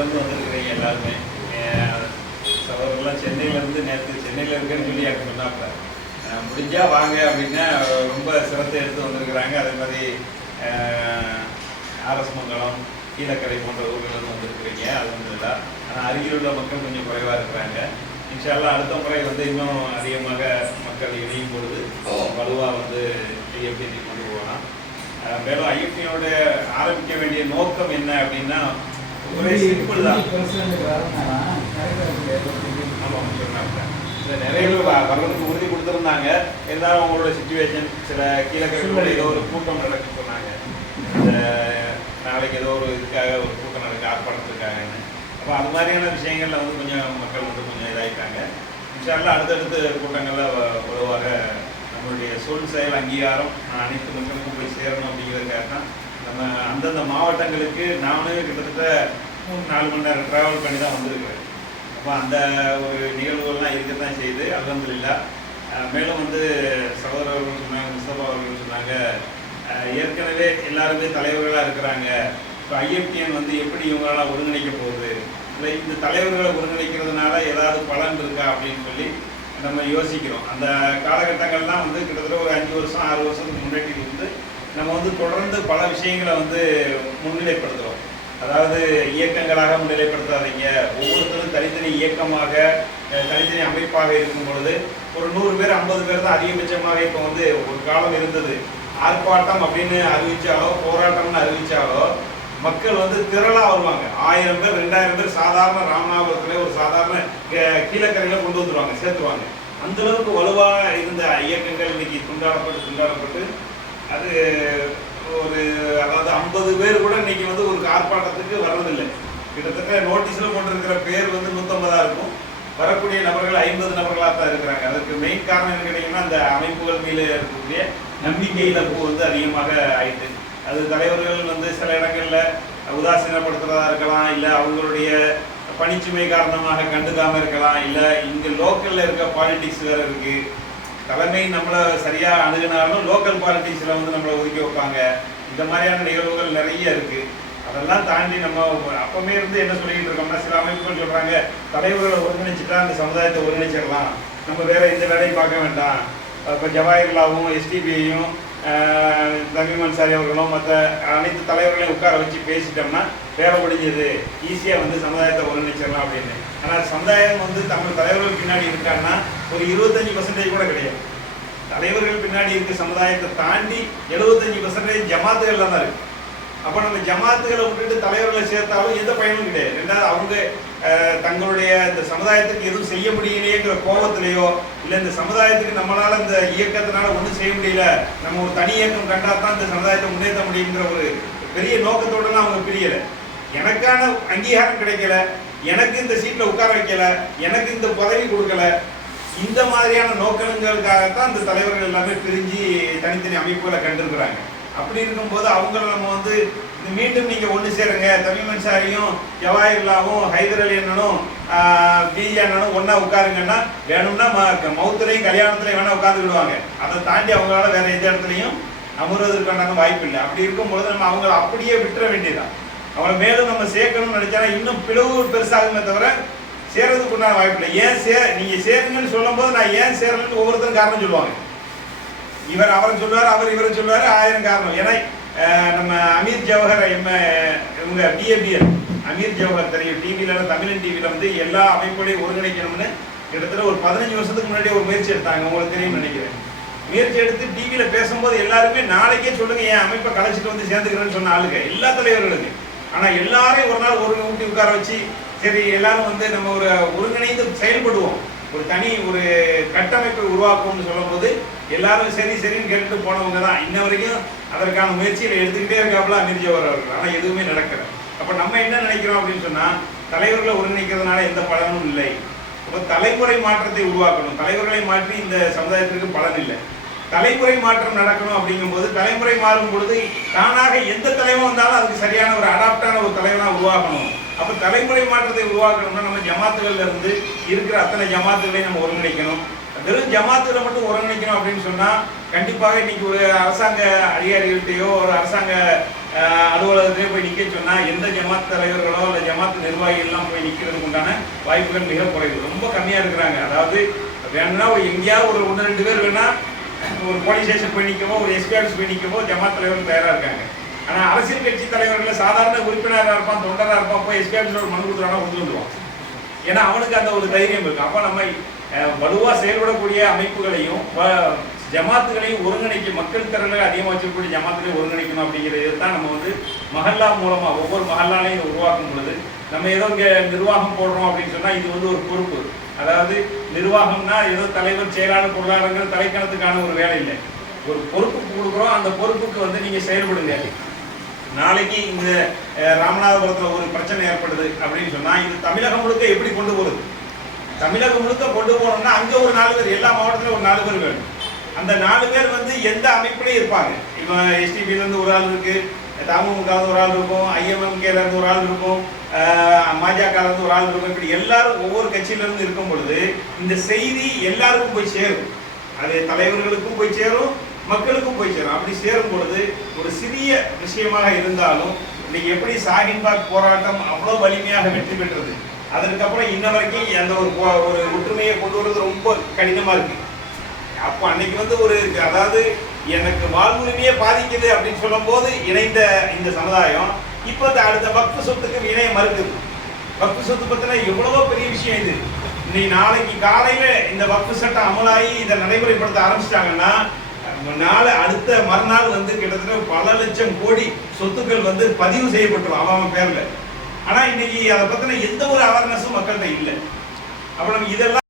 ஊர்லேருந்து வந்திருக்கிறீங்க எல்லாருமே. சகோதரெல்லாம் சென்னையிலேருந்து நேற்று சென்னையில் இருக்குன்னு சொல்லி எனக்கு சொன்னாப்ப முடிஞ்சால் வாங்க அப்படின்னா ரொம்ப சிரத்தை எடுத்து வந்திருக்கிறாங்க. அதே மாதிரி ஆர்எஸ் மங்கலம், கீழக்கரை போன்ற ஊர்களிலிருந்து வந்திருக்கிறீங்க. அது வந்து இல்லை. ஆனால் அருகில் உள்ள மக்கள் கொஞ்சம் குறைவாக இருக்கிறாங்க. இன்ஷா அல்லாஹ் அடுத்த முறை வந்து இன்னும் அதிகமாக மக்கள் இணையும் பொழுது வலுவாக வந்து ஐஎஃப்டி கொண்டு போகலாம். மேலும் ஐஎஃப்டியோட ஆரம்பிக்க வேண்டிய நோக்கம் என்ன அப்படின்னா ஒரே சிம்பிள் தான். ஆமாம் சொன்னாங்க. நிறைய பேர் வர்றதுக்கு உறுதி கொடுத்துருந்தாங்க. இருந்தாலும் அவங்களோட சுச்சுவேஷன் சில கீழக்கரையோட ஏதோ ஒரு கூட்டம் நடக்க சொன்னாங்க. இந்த நாளைக்கு ஏதோ ஒரு இதுக்காக ஒரு கூட்டம் நடக்க ஆர்ப்பாட்டத்துக்காகன்னு. அப்போ அது மாதிரியான விஷயங்கள்ல வந்து கொஞ்சம் மக்கள் வந்து கொஞ்சம் இதாகிட்டாங்க. இன்ஷா அல்லாஹ் அடுத்தடுத்த கூட்டங்களில் பொதுவாக நம்மளுடைய சொல் செயல் அங்கீகாரம் அனைத்து மக்களுக்கும் போய் சேரணும் அப்படிங்கிறதுக்காக தான் நம்ம அந்தந்த மாவட்டங்களுக்கு நானும் கிட்டத்தட்ட 3-4 மணி நேரம் ட்ராவல் பண்ணி தான் வந்திருக்கிறேன். அப்போ அந்த ஒரு நிகழ்வுகள்லாம் இருக்க தான் செய்யுது. அல்ஹம்துலில்லாஹ். மேலும் வந்து சகோதரர்கள் சொன்னாங்க, முஸ்தபா அவர்கள் சொன்னாங்க, ஏற்கனவே எல்லாருமே தலைவர்களாக இருக்கிறாங்க. இப்போ ஐஎஃப்டிஎன் வந்து எப்படி இவங்களால் ஒருங்கிணைக்க போகுது, இல்லை இந்த தலைவர்களை ஒருங்கிணைக்கிறதுனால ஏதாவது பலன் இருக்கா அப்படின்னு சொல்லி நம்ம யோசிக்கிறோம். அந்த காலகட்டங்கள்லாம் வந்து கிட்டத்தட்ட ஒரு 5 வருஷம் 6 வருஷத்துக்கு முன்னாடி இருந்து நம்ம வந்து தொடர்ந்து பல விஷயங்களை வந்து முன்னிலைப்படுத்துகிறோம். அதாவது இயக்கங்களாக முன்னிலைப்படுத்தாதீங்க, ஒவ்வொருத்தரும் தனித்தனி இயக்கமாக தனித்தனி அமைப்பாக இருக்கும் பொழுது ஒரு 100 பேர் 50 பேர் தான் அதிகபட்சமாக. இப்போ வந்து ஒரு காலம் இருந்தது, ஆர்ப்பாட்டம் அப்படின்னு அறிவித்தாலோ போராட்டம்னு அறிவித்தாலோ மக்கள் வந்து திரளாக வருவாங்க. 1000 பேர் 2000 பேர் சாதாரண ராமநாதபுரத்தில் ஒரு சாதாரண கீழக்கரையில் கொண்டு வந்துடுவாங்க, சேர்த்துருவாங்க. அந்தளவுக்கு வலுவாக இருந்த இயக்கங்கள் இன்னைக்கு துண்டாடப்பட்டு அது ஒரு அதாவது 50 பேர் கூட இன்னைக்கு வந்து ஒரு ஆர்ப்பாட்டத்துக்கு வர்றதில்லை. கிட்டத்தட்ட நோட்டீஸில் போட்டிருக்கிற பேர் வந்து 150 இருக்கும். வரக்கூடிய நபர்கள் 50 நபர்களாக தான் இருக்கிறாங்க. அதுக்கு மெயின் காரணம் என்ன கேட்டிங்கன்னா, அந்த அமைப்புகள் மீது இருக்கக்கூடிய நம்பிக்கை இழப்பு வந்து அதிகமாக ஆயிட்டு. அது தலைவர்கள் வந்து சில இடங்களில் உதாசீனப்படுத்துறதா இருக்கலாம், இல்லை அவங்களுடைய பணிச்சுமை காரணமாக கண்டுக்காமல் இருக்கலாம், இல்லை இங்கே லோக்கலில் இருக்க பாலிடிக்ஸ் வேறு இருக்குது. தலைமை நம்மளை சரியாக அணுகினாலும் லோக்கல் பாலிட்டிக்ஸில் வந்து நம்மளை ஒதுக்கி வைப்பாங்க. இந்த மாதிரியான நிகழ்வுகள் நிறைய இருக்குது. அதெல்லாம் தாண்டி நம்ம அப்பவுமே இருந்து என்ன சொல்லிக்கிட்டு இருக்கோம்னா, சில அமைப்புகள் சொல்கிறாங்க தலைவர்களை ஒருங்கிணைச்சிட்டா அந்த சமுதாயத்தை ஒருங்கிணைச்சிடலாம், நம்ம வேறு எந்த வேலையும் பார்க்க வேண்டாம். இப்போ ஜவாஹிர்லாவும் எஸ்டிபியையும் தமீம் அன்சாரி அவர்களும் மற்ற அனைத்து தலைவர்களையும் உட்கார வச்சு பேசிட்டோம்னா வேலை முடிஞ்சது, ஈஸியாக வந்து சமுதாயத்தை ஒருங்கிணைச்சிடலாம் அப்படின்னு. ஆனால் சமுதாயம் வந்து தமிழ் தலைவர்கள் பின்னாடி இருக்காங்கன்னா ஒரு 25% கூட கிடையாது. தலைவர்கள் பின்னாடி இருக்க சமுதாயத்தை தாண்டி 75% ஜமாத்துகள் தான் இருக்கு. அப்போ நம்ம ஜமாத்துகளை விட்டுட்டு தலைவர்களை சேர்த்தாலும் எந்த பயனும் கிடையாது. ரெண்டாவது அவங்க தங்களுடைய இந்த சமுதாயத்துக்கு எதுவும் செய்ய முடியலையேங்கிற கோபத்திலேயோ, இல்லை இந்த சமுதாயத்துக்கு நம்மளால இந்த இயக்கத்தினால ஒன்றும் செய்ய முடியல, நம்ம ஒரு தனி இயக்கம் கண்டா தான் இந்த சமுதாயத்தை முன்னேற்ற முடியுங்கிற ஒரு பெரிய நோக்கத்தோடலாம் அவங்க பிரியலை. எனக்கான அங்கீகாரம் கிடைக்கல, எனக்கு இந்த சீட்டில் உட்கார வைக்கல, எனக்கு இந்த பதவி கொடுக்கல, இந்த மாதிரியான நோக்கங்களுக்காகத்தான் இந்த தலைவர்கள் எல்லாமே பிரிஞ்சு தனித்தனி அமைப்புகளை கண்டிருக்கிறாங்க. அப்படி இருக்கும்போது அவங்கள நம்ம வந்து மீண்டும் நீங்கள் ஒன்று சேருங்க, தமீம் அன்சாரியும் ஜவாஹிர்லாவும் ஹைதர் அலி அண்ணனும் பிஜி அண்ணனும் ஒன்றா உட்காருங்கன்னா வேணும்னா மௌத்துலையும் கல்யாணத்துலையும் வேணால் உட்காந்துக்கிடுவாங்க. அதை தாண்டி அவங்களால வேறு எந்த இடத்துலையும் அமர்வதற்கான வாய்ப்பு இல்லை. அப்படி இருக்கும்பொழுது நம்ம அவங்கள அப்படியே விட்டுற வேண்டியதான். அவங்கள மேலும் நம்ம சேர்க்கணும்னு நினைச்சாலும் இன்னும் பிளவு பெருசாகுமே தவிர சேர்றதுக்கு உண்டான வாய்ப்பு இல்லை. ஏன் நீங்கள் சேருங்கன்னு சொல்லும் போது நான் ஏன் சேரலன்னு ஒவ்வொருத்தரும் காரணம் சொல்லுவாங்க. இவர் அவரை சொல்லுவார், அவர் இவரை சொல்லுவார், 1000 காரணம். ஏன்னா நம்ம அமீர் ஜவஹர் இவங்க பிஏபிஎல் அமீர் ஜவஹர் தெரியும், டிவியில் தமிழன் டிவியில் வந்து எல்லா அமைப்புகளையும் ஒருங்கிணைக்கணும்னு கிட்டத்தட்ட ஒரு 15 வருஷத்துக்கு முன்னாடி ஒரு முயற்சி எடுத்தாங்க. உங்களுக்கு தெரியும் நினைக்கிறேன். முயற்சி எடுத்து டிவியில் பேசும்போது எல்லாருமே நாளைக்கே சொல்லுங்க என் அமைப்பை கலைச்சிட்டு வந்து சேர்ந்துக்கிறேன்னு சொன்ன ஆளுங்க எல்லா தலைவர்களுக்கு. ஆனால் எல்லாரையும் ஒரு நாள் ஒரு ஊட்டி உட்கார வச்சு சரி எல்லாரும் வந்து நம்ம ஒரு ஒருங்கிணைந்து செயல்படுவோம், ஒரு தனி ஒரு கட்டமைப்பை உருவாக்கும்னு சொல்லும்போது எல்லாரும் சரி சரின்னு கேட்டுட்டு போனவங்க தான் இன்ன வரைக்கும் அதற்கான முயற்சிகளை எடுத்துக்கிட்டே இருக்காப்புல அமீர் ஜவஹர் அவர்கள். ஆனால் எதுவுமே நடக்கல. அப்போ நம்ம என்ன நினைக்கிறோம் அப்படின்னு சொன்னால், தலைவர்களை ஒருங்கிணைக்கிறதுனால எந்த பலனும் இல்லை. அப்போ தலைமுறை மாற்றத்தை உருவாக்கணும். தலைவர்களை மாற்றி இந்த சமுதாயத்திற்கு பலன் இல்லை. தலைமுறை மாற்றம் நடக்கணும் அப்படிங்கும்போது தலைமுறை மாறும் பொழுது தானாக எந்த தலைவன் வந்தாலும் அதுக்கு சரியான ஒரு அடாப்டான ஒரு தலைவனாக உருவாக்கணும். அப்போ தலைமுறை மாற்றத்தை உருவாக்கணும்னா நம்ம ஜமாத்துகள்ல இருந்து இருக்கிற அத்தனை ஜமாத்துகளையும் நம்ம ஒருங்கிணைக்கணும். வெறும் ஜமாத்துல மட்டும் ஒருங்கிணைக்கணும் அப்படின்னு சொன்னா கண்டிப்பாக இன்னைக்கு ஒரு அரசாங்க அதிகாரிகள்கிட்டயோ ஒரு அரசாங்க அலுவலகத்திலேயோ போய் நிக்க சொன்னா எந்த ஜமாத் தலைவர்களோ இல்லை ஜமாத் நிர்வாகிகள்லாம் போய் நிக்கிறதுக்கு உண்டான வாய்ப்புகள் மிக குறைவு, ரொம்ப கம்மியா இருக்கிறாங்க. அதாவது வேணும்னா எங்கேயாவது ஒரு 1-2 பேர் வேணா ஒரு போலீஸ் ஸ்டேஷன் போய் நிற்கவோ ஒரு எஸ்பி ஆஃபீஸ் போய் நிற்கவோ ஜமாத் தலைவர் தயாரா இருக்காங்க. ஆனா அரசியல் கட்சி தலைவர்கள் சாதாரண உறுப்பினராக இருப்பான், தொண்டராக இருப்பான், போய் எஸ்பி ஆஃபீஸில் ஒரு மனு கொடுத்துறானா கொடுத்து வந்துடுவான். ஏன்னா அவனுக்கு அந்த ஒரு தைரியம் இருக்கு. அப்போ நம்ம வலுவா செயல்படக்கூடிய அமைப்புகளையும் ஜமாத்துகளையும் ஒருங்கிணைக்க, மக்கள் திறனை அதிகமாக வச்சிருக்கக்கூடிய ஜமாத்துகளையும் ஒருங்கிணைக்கணும் அப்படிங்கிறது தான் நம்ம மஹல்லா மூலமா ஒவ்வொரு மஹல்லாலையும் உருவாக்கும் பொழுது நம்ம ஏதோ இங்கே நிர்வாகம் போடுறோம் அப்படின்னு சொன்னா இது ஒரு பொறுப்பு. அதாவது நிர்வாகம்னா ஏதோ தலைவர் செயலாளர் பொருளாளர்கள் தலைக்கணத்துக்கான ஒரு வேலை இல்லை, ஒரு பொறுப்பு கொடுக்குறோம். அந்த பொறுப்புக்கு நீங்க செயல்படுங்க. நாளைக்கு இந்த ராமநாதபுரத்தில் ஒரு பிரச்சனை ஏற்படுது அப்படின்னு சொன்னா இது தமிழகம் முழுக்க எப்படி கொண்டு போறது? தமிழகம் முழுக்க கொண்டு போகணும்னா அங்க ஒரு 4 பேர், எல்லா மாவட்டத்திலும் ஒரு 4 பேர் வேணும். அந்த 4 பேர் எந்த அமைப்புலையும் இருப்பாங்க. இப்போ எஸ்டிபில இருந்து ஒரு ஆள் இருக்கு, தமுக ஒரு ஆள் இருக்கும், ஐஎம்எம்கேல இருந்து ஒரு ஆள் இருக்கும், மஜக இருந்து ஒரு ஆள் இருக்கும். இப்படி எல்லாரும் ஒவ்வொரு கட்சியில இருந்து இருக்கும் பொழுது இந்த செய்தி எல்லாருக்கும் போய் சேரும். அது தலைவர்களுக்கும் போய் சேரும், மக்களுக்கும் போய் சேரும். அப்படி சேரும் பொழுது ஒரு சிறிய விஷயமாக இருந்தாலும் இன்னைக்கு எப்படி ஷாஹீன்பாக் போராட்டம் அவ்வளவு வலிமையாக வெற்றி பெற்றது, அதற்கப்புறம் இன்ன வரைக்கும் அந்த ஒரு ஒற்றுமையை கொண்டு வருவது ரொம்ப கடினமா இருக்கு. அப்போ அன்னைக்கு ஒரு அதாவது எனக்கு வாழ்வுரிமையே பாதிக்குது அப்படின்னு சொல்லும் போது இணைந்த இந்த சமுதாயம் இப்போ அடுத்த வக்ஃப் சொத்துக்கு இணைய மறுக்குது. வக்ஃப் சொத்து பத்தின எவ்வளவோ பெரிய விஷயம் இது. இன்னைக்கு நாளைக்கு காலையில இந்த வக்ஃப் சட்டம் அமலாகி இதை நடைமுறைப்படுத்த ஆரம்பிச்சிட்டாங்கன்னா அடுத்த மறுநாள் கிட்டத்தட்ட பல லட்சம் கோடி சொத்துக்கள் பதிவு செய்யப்பட்டுரும் அவன் பேர்ல. ஆனா இன்னைக்கு அதை பத்தின எந்த ஒரு அவேர்னஸும் மக்கள்கிட்ட இல்லை. அப்ப நம்ம இதெல்லாம்